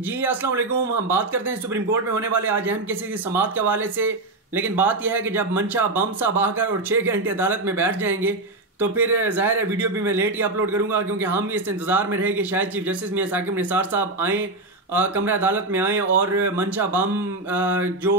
जी अस्सलाम वालेकुम। हम बात करते हैं सुप्रीम कोर्ट में होने वाले आज अहम केसेस की समाअत के हवाले से। लेकिन बात यह है कि जब मंशा बम सा बहाकर और 6 घंटे अदालत में बैठ जाएंगे तो फिर जाहिर है वीडियो भी मैं लेट ही अपलोड करूंगा, क्योंकि हम भी इस इंतजार में रहे कि शायद चीफ जस्टिस मियां साकिब निसार साहब आएँ, कमरा अदालत में आएँ और मंशा बम जो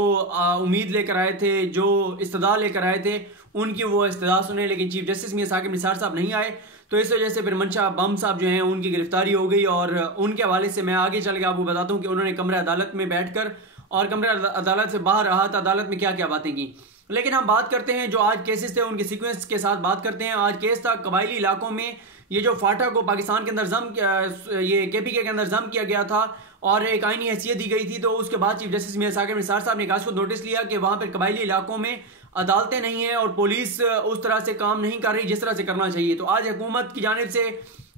उम्मीद लेकर आए थे, जो इस्तदा लेकर आए थे, उनकी वो इस्तदा सुने। लेकिन चीफ जस्टिस मियां साकिब निसार साहब नहीं आए, तो इस वजह से फिर मंशा बम साहब जो हैं उनकी गिरफ्तारी हो गई। और उनके हवाले से मैं आगे चल के आपको बताता हूँ कि उन्होंने कमरा अदालत में बैठकर और कमरा अदालत से बाहर रहा था, अदालत में क्या क्या बातें की। लेकिन हम बात करते हैं जो आज केसेस थे उनके सीक्वेंस के साथ बात करते हैं। आज केस था कबायली इलाकों में, ये जो फाटा को पाकिस्तान के अंदर ये केपीके के अंदर जम किया गया था और एक आईनी हैसियत दी गई थी। तो उसके बाद चीफ जस्टिस मियां साकिब निसार साहब ने काश को नोटिस लिया कि वहाँ पर कबायली इलाकों में अदालतें नहीं हैं और पुलिस उस तरह से काम नहीं कर रही जिस तरह से करना चाहिए। तो आज हुकूमत की जानिब से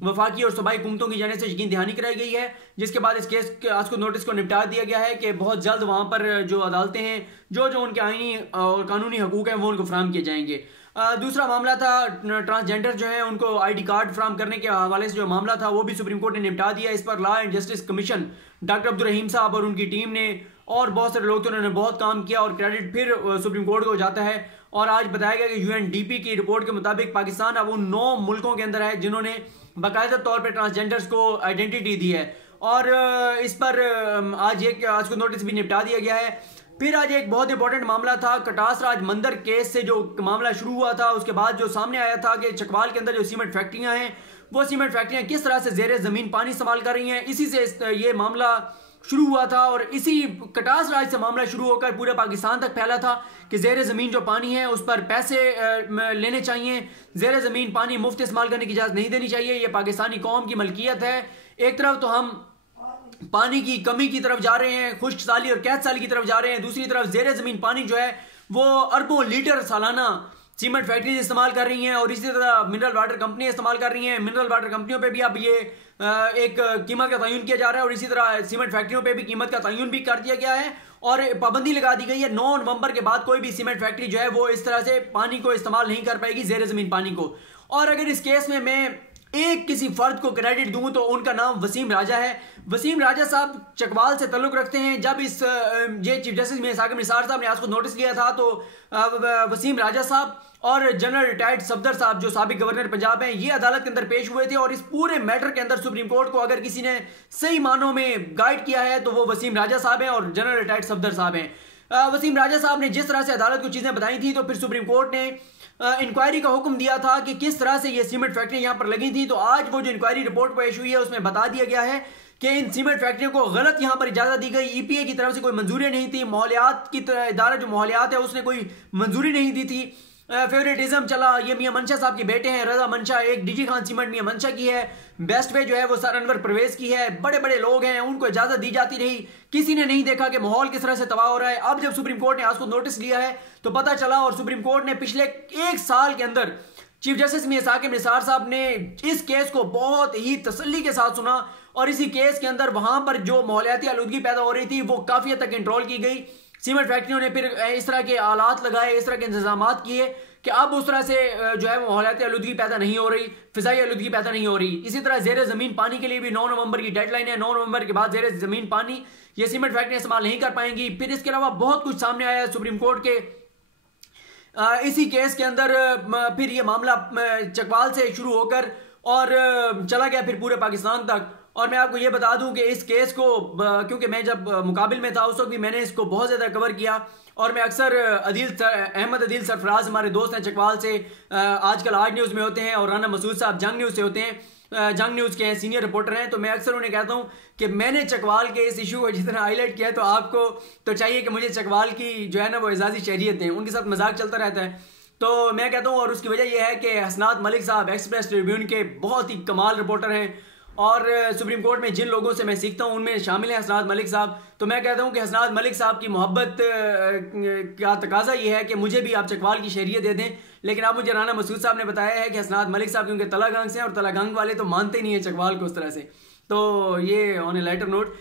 वफाकी और सूबाई हुकूमतों की जानिब से यकीन दहानी कराई गई है, जिसके बाद इस केस के आज को नोटिस को निपटा दिया गया है कि बहुत जल्द वहाँ पर जो अदालतें हैं, जो जो उनके आईनी और कानूनी हकूक हैं वो उनको फराहम किए जाएंगे। दूसरा मामला था ट्रांसजेंडर जो है उनको आईडी कार्ड फराहम करने के हवाले से जो मामला था वो भी सुप्रीम कोर्ट ने निपटा दिया। इस पर law and justice commission doctor Abdul Rahim साहब और उनकी टीम ने और बहुत सारे लोग थे, उन्होंने बहुत काम किया और क्रेडिट फिर सुप्रीम कोर्ट को जाता है। और आज बताया गया कि यूएनडीपी की रिपोर्ट के मुताबिक पाकिस्तान अब उन 9 मुल्कों के अंदर है जिन्होंने बाकायदा तौर पर ट्रांसजेंडर्स को आइडेंटिटी दी है। और इस पर आज को नोटिस भी निपटा दिया गया है। फिर आज एक बहुत इंपॉर्टेंट मामला था कटास राज मंदिर केस से जो मामला शुरू हुआ था, उसके बाद जो सामने आया था कि चकवाल के अंदर जो सीमेंट फैक्ट्रियां हैं वो सीमेंट फैक्ट्रियां किस तरह से जेर जमीन पानी इस्तेमाल कर रही हैं। इसी से ये मामला शुरू हुआ था और इसी कटास राज से मामला शुरू होकर पूरे पाकिस्तान तक फैला था कि जेर ज़मीन जो पानी है उस पर पैसे लेने चाहिए, जेर ज़मीन पानी मुफ्त इस्तेमाल करने की इजाज़त नहीं देनी चाहिए, ये पाकिस्तानी कौम की मलकियत है। एक तरफ तो हम पानी की कमी की तरफ जा रहे हैं, खुश्क साली और कैद साली की तरफ जा रहे हैं, दूसरी तरफ जेर ज़मीन पानी जो है वो अरबों लीटर सालाना सीमेंट फैक्ट्रीज इस्तेमाल कर रही हैं और इसी तरह मिनरल वाटर कंपनी इस्तेमाल कर रही हैं। मिनरल वाटर कंपनियों पे भी अब ये एक कीमत का तयन किया जा रहा है और इसी तरह सीमेंट फैक्ट्रियों पे भी कीमत का तयन भी कर दिया गया है और पाबंदी लगा दी गई है 9 नवंबर के बाद कोई भी सीमेंट फैक्ट्री जो है वो इस तरह से पानी को इस्तेमाल नहीं कर पाएगी, जेर ज़मीन पानी को। और अगर इस केस में मैं एक किसी फर्द को क्रेडिट दूं तो उनका नाम वसीम राजा है। वसीम राजा साहब चकवाल से ताल्लुक रखते हैं। जब इस ये चीफ जस्टिस मियां साकिब निसार साहब ने आज को नोटिस लिया था तो वसीम राजा साहब और जनरल रिटायर्ड सफदर साहब जो साबिक गवर्नर पंजाब हैं ये अदालत के अंदर पेश हुए थे और इस पूरे मैटर के अंदर सुप्रीम कोर्ट को अगर किसी ने सही मानों में गाइड किया है तो वो वसीम राजा साहब हैं और जनरल रिटायर्ड सफदर साहब हैं। वसीम राजा साहब ने जिस तरह से अदालत को चीज़ें बताई थी तो फिर सुप्रीम कोर्ट ने इंक्वायरी का हुक्म दिया था कि किस तरह से ये सीमेंट फैक्ट्री यहाँ पर लगी थी। तो आज वो जो इंक्वायरी रिपोर्ट पेश हुई है उसमें बता दिया गया है कि इन सीमेंट फैक्ट्रियों को गलत यहाँ पर इजाजत दी गई, ईपीए की तरफ से कोई मंजूरी नहीं थी, माहौलियात की इदारा जो माहौलियात है उसने कोई मंजूरी नहीं दी थी, फेवरेटिज्म चला। ये मियां मंशा साहब के बेटे हैं रजा मंशा, एक डीजी खान सीमेंट मियां मंशा की है, बेस्ट वे जो है वो सर अनवर परवेज की है, बड़े बड़े लोग हैं उनको इजाजत दी जाती रही, किसी ने नहीं देखा कि माहौल किस तरह से तबाह हो रहा है। अब जब सुप्रीम कोर्ट ने आज को नोटिस लिया है तो पता चला और सुप्रीम कोर्ट ने पिछले 1 साल के अंदर चीफ जस्टिस मियां साकिब निसार साहब ने इस केस को बहुत ही तसल्ली के साथ सुना और इसी केस के अंदर वहां पर जो माहौलियाती आलूदगी पैदा हो रही थी वो काफी हद तक कंट्रोल की गई। सीमेंट फैक्ट्रियों ने फिर इस तरह के आलात लगाए, इस तरह के इंतजाम किए कि अब उस तरह से जो है माहौलियाती आलूदगी पैदा नहीं हो रही, फिजाई आलूदगी पैदा नहीं हो रही। इसी तरह जेर ज़मीन पानी के लिए भी 9 नवंबर की डेडलाइन है, 9 नवंबर के बाद जेर ज़मीन पानी ये सीमेंट फैक्ट्री इस्तेमाल नहीं कर पाएंगी। फिर इसके अलावा बहुत कुछ सामने आया सुप्रीम कोर्ट के इसी केस के अंदर। फिर ये मामला चकवाल से शुरू होकर और चला गया फिर पूरे पाकिस्तान तक। और मैं आपको ये बता दूं कि इस केस को क्योंकि मैं जब मुकाबिल में था उस वक्त भी मैंने इसको बहुत ज़्यादा कवर किया और मैं अक्सर अहमद अदील सरफराज हमारे दोस्त हैं चकवाल से, आजकल आज न्यूज़ में होते हैं और राना मसूद साहब जंग न्यूज़ से होते हैं, जंग न्यूज़ के हैं, सीनियर रिपोर्टर हैं। तो मैं अक्सर उन्हें कहता हूँ कि मैंने चकवाल के इस इशू को जितना हाईलाइट किया है तो आपको तो चाहिए कि मुझे चकवाल की जो है ना वो एजाज़ी शहरियत दें, उनके साथ मजाक चलता रहता है। तो मैं कहता हूँ और उसकी वजह यह है कि हसनात मलिक साहब एक्सप्रेस ट्रिब्यून के बहुत ही कमाल रिपोर्टर हैं और सुप्रीम कोर्ट में जिन लोगों से मैं सीखता हूं उनमें शामिल है हसनात मलिक साहब। तो मैं कहता हूं कि हसनात मलिक साहब की मोहब्बत का तकाजा ये है कि मुझे भी आप चकवाल की शहरियत दे दें। लेकिन अब मुझे राना मसूद साहब ने बताया है कि हसनात मलिक साहब क्योंकि तलागंग से हैं और तलागंग वाले तो मानते ही नहीं है चकवाल को उस तरह से। तो ये ऑन ए लाइटर नोट।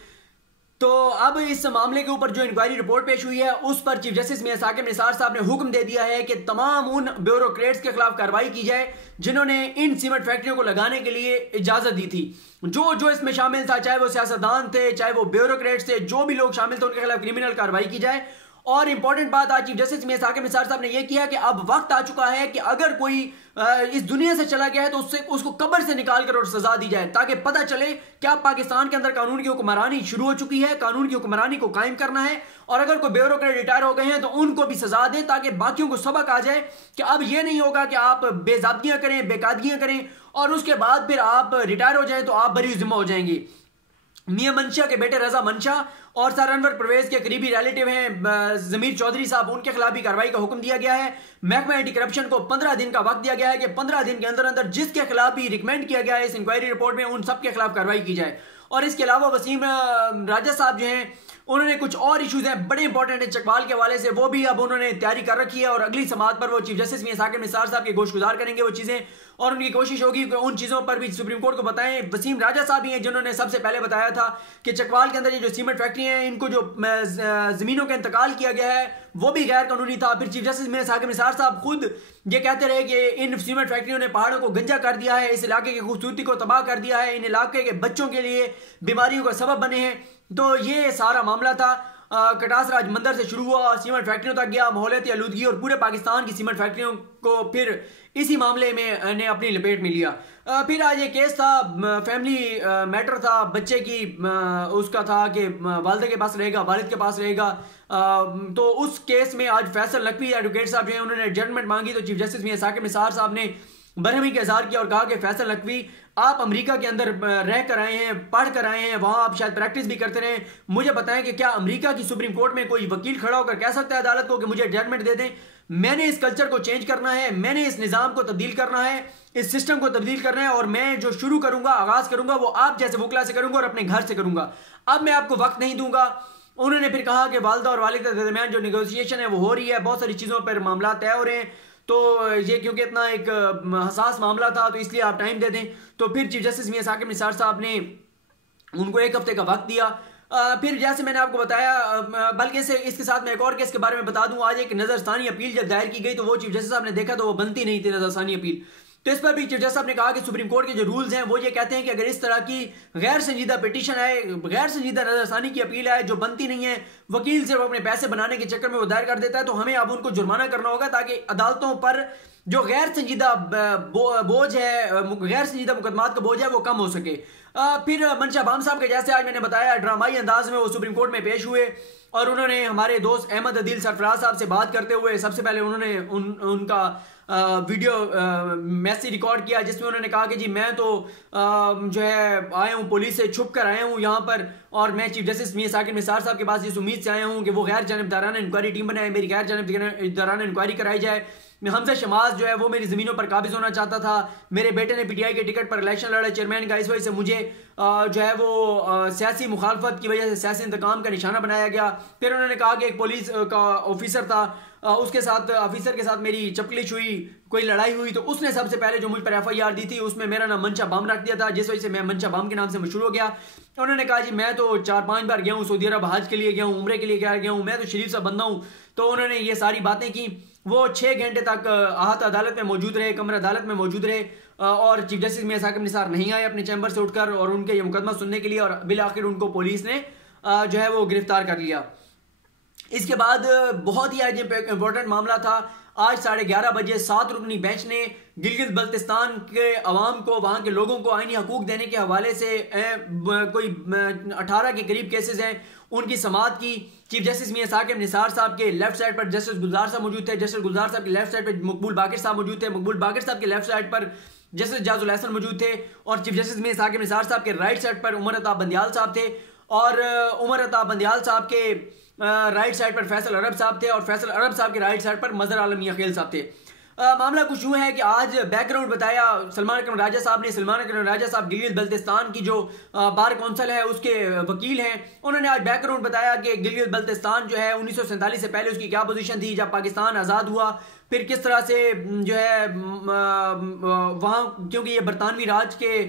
तो अब इस मामले के ऊपर जो इंक्वायरी रिपोर्ट पेश हुई है उस पर चीफ जस्टिस मियां साकिब निसार साहब ने हुक्म दे दिया है कि तमाम उन ब्यूरोक्रेट्स के खिलाफ कार्रवाई की जाए जिन्होंने इन सीमेंट फैक्ट्रियों को लगाने के लिए इजाजत दी थी। जो जो इसमें शामिल था, चाहे वो सियासतदान थे, चाहे वो ब्यूरोक्रेट्स थे, जो भी लोग शामिल थे उनके खिलाफ क्रिमिनल कार्रवाई की जाए। और इंपॉर्टेंट बात आज चीफ जस्टिस मियां साकिब निसार साहब ने यह किया कि अब वक्त आ चुका है कि अगर कोई इस दुनिया से चला गया है तो उसको कब्र से निकाल कर और सजा दी जाए, ताकि पता चले कि अब पाकिस्तान के अंदर कानून की हुक्मरानी शुरू हो चुकी है, कानून की हुक्मरानी को कायम करना है। और अगर कोई ब्यूरोक्रेट रिटायर हो गए हैं तो उनको भी सजा दें, ताकि बाकियों को सबक आ जाए कि अब यह नहीं होगा कि आप बेजाबगियां करें, बेकादगियां करें और उसके बाद फिर आप रिटायर हो जाएं तो आप बरी जिम्मा हो जाएंगे। मियां मंशा के बेटे रजा मंशा और सर अनवर परवेज के करीबी रिलेटिव हैं जमीर चौधरी साहब, उनके खिलाफ भी कार्रवाई का हुक्म दिया गया है। महकमा एंटी करप्शन को 15 दिन का वक्त दिया गया है कि 15 दिन के अंदर अंदर जिसके खिलाफ भी रिकमेंड किया गया है इस इंक्वायरी रिपोर्ट में, उन सबके खिलाफ कार्रवाई की जाए। और इसके अलावा वसीम राजा साहब जो हैं उन्होंने कुछ और इश्यूज हैं बड़े इंपॉर्टेंट है चकवाल के हवाले से, वो भी अब उन्होंने तैयारी कर रखी है और अगली समाअत पर वो चीफ जस्टिस मियां साकिब निसार साहब के गोशगुजार करेंगे वो चीजें, और उनकी कोशिश होगी कि उन चीजों पर भी सुप्रीम कोर्ट को बताएं। वसीम राजा साहब ही हैं जिन्होंने सबसे पहले बताया था कि चकवाल के अंदर ये जो सीमेंट फैक्ट्री हैं इनको जो जमीनों का इंतकाल किया गया है वो भी गैर कानूनी था। फिर चीफ जस्टिस मियां साकिब निसार साहब खुद ये कहते रहे कि इन सीमेंट फैक्ट्रियों ने पहाड़ों को गंजा कर दिया है, इस इलाके की खूबसूरती को तबाह कर दिया है, इन इलाके के बच्चों के लिए बीमारियों का सबब बने हैं। तो ये सारा मामला था। कटास राज मंदिर से शुरू हुआ, सीमेंट फैक्ट्रियों तक गया, माहौलियाती आलूदगी और पूरे पाकिस्तान की सीमेंट फैक्ट्रियों को फिर इसी मामले में ने अपनी लपेट में लिया। फिर आज ये केस था, फैमिली मैटर था, बच्चे की उसका था कि वालिदा के पास रहेगा, वालिद के पास रहेगा। तो उस केस में आज फैसल नकवी एडवोकेट साहब जो हैं उन्होंने जजमेंट मांगी, तो चीफ जस्टिस मियां साकिब निसार साहब ने बरहमी का इजहार किया और कहा कि फैसल नकवी आप अमेरिका के अंदर रह कर आए हैं, पढ़ कर आए हैं, वहां आप शायद प्रैक्टिस भी करते रहे, मुझे बताएं कि क्या अमेरिका की सुप्रीम कोर्ट में कोई वकील खड़ा होकर कह सकता है अदालत को कि मुझे जजमेंट दे दें? मैंने इस कल्चर को चेंज करना है, मैंने इस निज़ाम को तब्दील करना है, इस सिस्टम को तब्दील करना है और मैं जो शुरू करूंगा, आगाज करूंगा वो आप जैसे वकला से करूंगा और अपने घर से करूंगा। अब मैं आपको वक्त नहीं दूंगा। उन्होंने फिर कहा कि वालिदा और वालिद के दरमियान जो नेगोशिएशन है वो हो रही है, बहुत सारी चीज़ों पर मामला तय हो रहे हैं, तो ये क्योंकि इतना एक हसास मामला था तो इसलिए आप टाइम दे दें। तो फिर चीफ जस्टिस मियां साकिब निसार साहब ने उनको 1 हफ्ते का वक्त दिया। फिर जैसे मैंने आपको बताया, बल्कि इसके साथ मैं एक और केस के बारे में बता दूं, आज एक नजरसानी अपील जब दायर की गई तो वो चीफ जस्टिस साहब ने देखा तो वो बनती नहीं थी नजरसानी अपील। तो इस पर भी चीफ जस्टिस साहब ने कहा कि सुप्रीम कोर्ट के जो रूल्स हैं वो ये कहते हैं कि अगर इस तरह की गैर संजीदा पिटीशन आए, गैर संजीदा नजरसानी की अपील आए जो बनती नहीं है, वकील सिर्फ अपने पैसे बनाने के चक्कर में वो दायर कर देता है, तो हमें अब उनको जुर्माना करना होगा ताकि अदालतों पर जो गैर संजीदा बोझ है, गैर संजीदा मुकदमात का बोझ है वो कम हो सके। फिर मंशा बाम साहब के जैसे आज मैंने बताया ड्रामाई अंदाज में वो सुप्रीम कोर्ट में पेश हुए और उन्होंने हमारे दोस्त अहमद अदील सरफराज साहब से बात करते हुए सबसे पहले उन्होंने उनका वीडियो मैसेज रिकॉर्ड किया जिसमें उन्होंने कहा कि जी मैं तो जो है आया हूँ, पुलिस से छुप कर आया हूँ यहाँ पर, और मैं चीफ जस्टिस मियां साकिब निसार साहब के पास इस उम्मीद से आया हूँ कि वो गैर जानिबदाराना इंक्वायरी टीम बनाए, मेरी गैर जानिबदाराना इंक्वायरी कराई जाए। हमजा शमाज जो है वो मेरी ज़मीनों पर काबिज होना चाहता था, मेरे बेटे ने पीटीआई के टिकट पर इलेक्शन लड़ा चेयरमैन का, इस वजह से मुझे जो है वो सियासी मुखालफत की वजह से सियासी इंतकाम का निशाना बनाया गया। फिर उन्होंने कहा कि एक पुलिस का ऑफिसर था, उसके साथ ऑफिसर के साथ मेरी चपलिश हुई, कोई लड़ाई हुई, तो उसने सबसे पहले जो मुझ पर FIR दी थी उसमें मेरा नाम मंशा बाम रख दिया था, जिस वजह से मैं मंशा बाम के नाम से मशहूर हो गया। उन्होंने कहा जी मैं तो 4-5 बार गया हूँ सऊदी अरब, हज के लिए गया हूँ, उम्रे के लिए गया हूँ, मैं तो शरीफ सा बंदा हूँ। तो उन्होंने ये सारी बातें की। वो 6 घंटे तक आहत अदालत में मौजूद रहे, कमर अदालत में मौजूद रहे और चीफ जस्टिस मियां साकिब निसार नहीं आए अपने चैम्बर से उठकर और उनके ये मुकदमा सुनने के लिए, और बिल आखिर उनको पुलिस ने जो है वो गिरफ्तार कर लिया। इसके बाद बहुत ही आज इंपॉर्टेंट मामला था, आज 11:30 बजे 7 रुकनी बेंच ने गिलगित बल्तिस्तान के अवाम को, वहाँ के लोगों को आईनी हकूक देने के हवाले से कोई 18 के करीब केसेस हैं उनकी समाअत की। चीफ जस्टिस मियां साकिब निसार साहब के लेफ्ट साइड पर जस्टिस गुलजार साहब मौजूद थे, जस्टिस गुलजार साहब के लेफ्ट साइड पर मकबूल बाकिर साहब मौजूद थे, मकबूल बाकिर साहब के लेफ्ट साइड पर जस्टिस जाजुल हसन मौजूद थे, और चीफ जस्टिस मियां साकिब निसार साहब के राइट साइड पर उमर अताब बंदियाल साहब थे, और उमर अताब बंदियाल साहब के राइट साइड पर फैसल अरब साहब थे, और फैसल अरब साहब के राइट साइड पर मजहर आलम मियां खेल साहब थे। मामला कुछ यूँ है कि आज बैकग्राउंड बताया सलमान अकरम राजा साहब ने। सलमान अकरम राजा साहब गिलगित बल्तिस्तान की जो बार कौंसिल है उसके वकील हैं। उन्होंने आज बैकग्राउंड बताया कि गिलगित बल्तिस्तान जो है 1947 से पहले उसकी क्या पोजीशन थी, जब पाकिस्तान आज़ाद हुआ फिर किस तरह से जो है वहाँ, क्योंकि ये बरतानवी राज के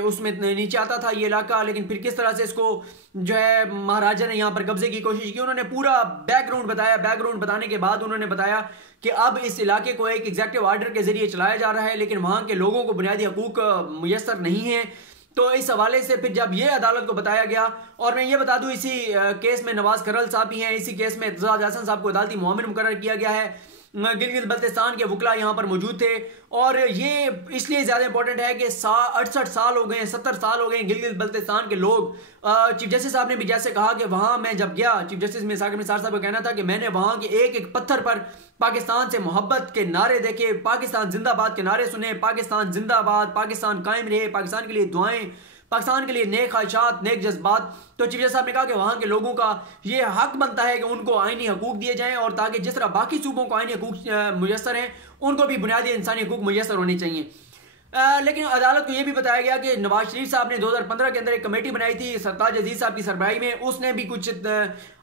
उसमें नीचे आता था ये इलाका, लेकिन फिर किस तरह से इसको जो है महाराजा ने यहाँ पर कब्जे की कोशिश की। उन्होंने पूरा बैकग्राउंड बताया। बैकग्राउंड बताने के बाद उन्होंने बताया कि अब इस इलाके को एक एग्जीक्यूटिव ऑर्डर के जरिए चलाया जा रहा है, लेकिन वहाँ के लोगों को बुनियादी हकूक मुयस्सर नहीं है। तो इस हवाले से फिर जब ये अदालत को बताया गया, और मैं ये बता दूं इसी केस में नवाज खरल साहब भी हैं, इसी केस में एतजाज हसन साहब को अदालती मुआमिन मुकर्रर किया गया है। गिलगित बल्तिस्तान के वकला यहाँ पर मौजूद थे, और ये इसलिए ज़्यादा इंपॉर्टेंट है कि 68 साल हो गए, 70 साल हो गए गिलगित बल्तिस्तान के लोग। चीफ जस्टिस साहब ने भी जैसे कहा कि वहाँ मैं जब गया, चीफ जस्टिस मिसाक निसार साहब का कहना था कि मैंने वहाँ के एक एक पत्थर पर पाकिस्तान से मोहब्बत के नारे देखे, पाकिस्तान जिंदाबाद के नारे सुने, पाकिस्तान जिंदाबाद, पाकिस्तान कायम रहे, पाकिस्तान के लिए दुआएं, पाकिस्तान के लिए नेक ख्वाहिशात, नेक जज्बात। तो चीफ जस्टिस साहब ने कहा कि वहाँ के लोगों का ये हक बनता है कि उनको आईनी हकूक दिए जाएं, और ताकि जिस तरह बाकी सूबों को आईनी हकूक मुयस्सर हैं, उनको भी बुनियादी इंसानी हकूक मुयस्सर होने चाहिए। लेकिन अदालत को यह भी बताया गया कि नवाज शरीफ साहब ने 2015 के अंदर एक कमेटी बनाई थी सरताज अजीज साहब की सरबराही में, उसने भी कुछ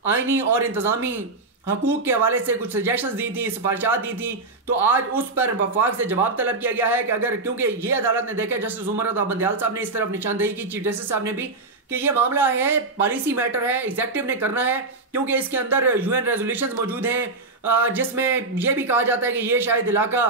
आईनी और इंतजामी हकूक के हवाले से कुछ सजेशंस दी थी, सिफारिशात दी थी। तो आज उस पर वफाक से जवाब तलब किया गया है कि अगर, क्योंकि ये अदालत ने देखा, जस्टिस उमर रज़ा बंदयाल साहब ने इस तरफ निशानदेही की, चीफ जस्टिस साहब ने भी, कि ये मामला है पॉलिसी मैटर है, एग्जीक्यूटिव ने करना है, क्योंकि इसके अंदर UN रेजोल्यूशंस मौजूद हैं जिसमें यह भी कहा जाता है कि ये शायद इलाका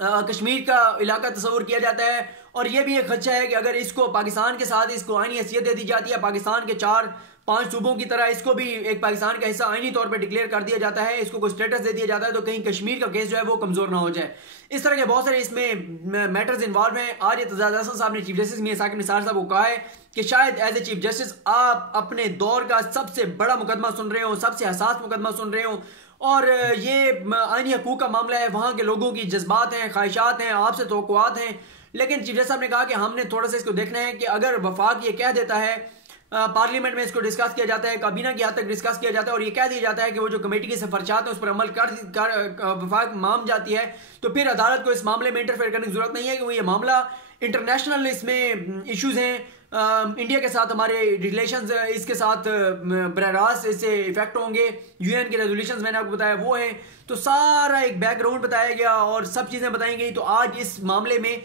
कश्मीर का इलाका तस्वुर किया जाता है, और यह भी एक खदशा है कि अगर इसको पाकिस्तान के साथ इसको आईनी हैसियत दे दी जाती है, पाकिस्तान के 4-5 सूबों की तरह इसको भी एक पाकिस्तान का हिस्सा आईनी तौर पर डिक्लेयर कर दिया जाता है, इसको कोई स्टेटस दे दिया जाता है, तो कहीं कश्मीर का केस जो है वो कमजोर ना हो जाए। इस तरह के बहुत सारे इसमें मैटर्स इन्वॉल्व हैं। आज एतजाज हसन साहब ने चीफ जस्टिस मियां साकिब निसार साहब को कहा है कि शायद एज ए चीफ जस्टिस आप अपने दौर का सबसे बड़ा मुकदमा सुन रहे हो, सबसे हसास मुकदमा सुन रहे हो, और ये आईनी हकूक का मामला है, वहाँ के लोगों की जज्बात हैं, ख्वाहिशात हैं, आपसे तवक्कुआत हैं। लेकिन चीफ जस्टिस साहब ने कहा कि हमने थोड़ा सा इसको देखना है कि अगर वफाक ये कह देता है, पार्लियामेंट में इसको डिस्कस किया जाता है, काबीना की हद तक डिस्कस किया जाता है, और ये कह दिया जाता है कि वो जो कमेटी की सिफारिशात है उस पर अमल कर वफाक मान जाती है, तो फिर अदालत को इस मामले में इंटरफेयर करने की जरूरत नहीं है, क्योंकि ये मामला इंटरनेशनल इसमें इश्यूज हैं, इंडिया के साथ हमारे रिलेशंस इसके साथ बराह रास्त इससे इफेक्ट होंगे, UN के रेजोल्यूशंस मैंने आपको बताया वो हैं। तो सारा एक बैकग्राउंड बताया गया और सब चीज़ें बताई गई। तो आज इस मामले में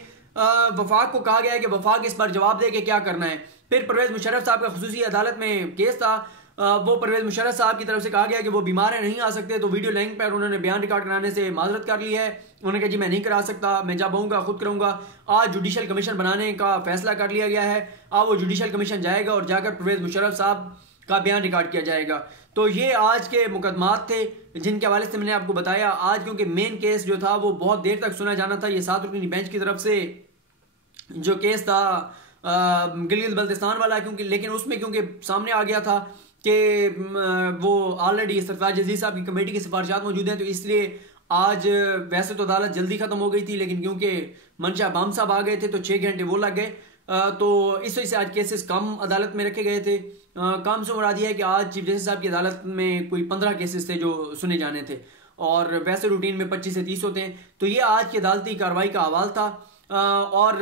वफाक को कहा गया है कि वफाक इस पर जवाब दे के क्या करना है। फिर परवेज मुशर्रफ साहब का खुसूसी अदालत में केस था, वो परवेज मुशर्रफ साहब की तरफ से कहा गया कि वो बीमार है, नहीं आ सकते, तो वीडियो लिंक पर उन्होंने बयान रिकॉर्ड कराने से माजरत कर ली है। उन्होंने कहा जी मैं नहीं करा सकता, मैं जब आऊँगा खुद करूँगा। आज जुडिशल कमीशन बनाने का फैसला कर लिया गया है, अब वो जुडिशल कमीशन जाएगा और जाकर परवेज मुशर्रफ साहब का बयान रिकॉर्ड किया जाएगा। तो ये आज के मुकदमात थे जिनके हवाले से मैंने आपको बताया। आज क्योंकि मेन केस जो था वो बहुत देर तक सुना जाना था, ये 7 रुकनी बेंच की तरफ से जो केस था गिलगित बल्तिस्तान वाला, क्योंकि लेकिन उसमें क्योंकि सामने आ गया था कि वो ऑलरेडी सरताज अजीज साहब की कमेटी की सिफारिशात मौजूद हैं, तो इसलिए आज वैसे तो अदालत जल्दी ख़त्म हो गई थी, लेकिन क्योंकि मंशा बाम साहब आ गए थे तो 6 घंटे वो लग गए। तो इस वजह से आज केसेस कम अदालत में रखे गए थे। कम से मुराद ये है कि आज चीफ जस्टिस साहब की अदालत में कोई 15 केसेस थे जो सुने जाने थे, और वैसे रूटीन में 25 से 30 होते हैं। तो ये आज की अदालती कार्रवाई का अहवाल था। और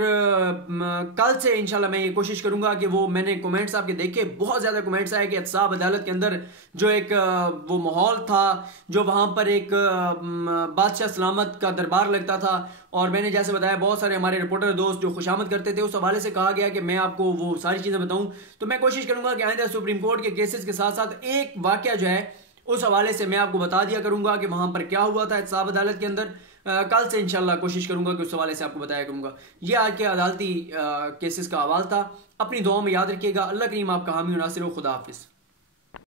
कल से इंशाल्लाह मैं ये कोशिश करूंगा कि वो, मैंने कमेंट्स आपके देखे, बहुत ज़्यादा कमेंट्स आए कि एहतसाब अदालत के अंदर जो एक वो माहौल था, जो वहाँ पर एक बादशाह सलामत का दरबार लगता था, और मैंने जैसे बताया बहुत सारे हमारे रिपोर्टर दोस्त जो खुशामद करते थे, उस हवाले से कहा गया कि मैं आपको वो सारी चीज़ें बताऊँ। तो मैं कोशिश करूँगा कि आइंदा सुप्रीम कोर्ट के केसेस के साथ साथ एक वाक़या जो है उस हवाले से मैं आपको बता दिया करूँगा कि वहाँ पर क्या हुआ था एहतसाब अदालत के अंदर। कल से इंशाल्लाह कोशिश करूंगा कि उस हवाले से आपको बताया करूंगा। ये आज के अदालती केसेस का अहवाल था। अपनी दुआओं में याद रखिएगा। अल्लाह करीम आपका हामी और नासिर हो। खुदा हाफिज़।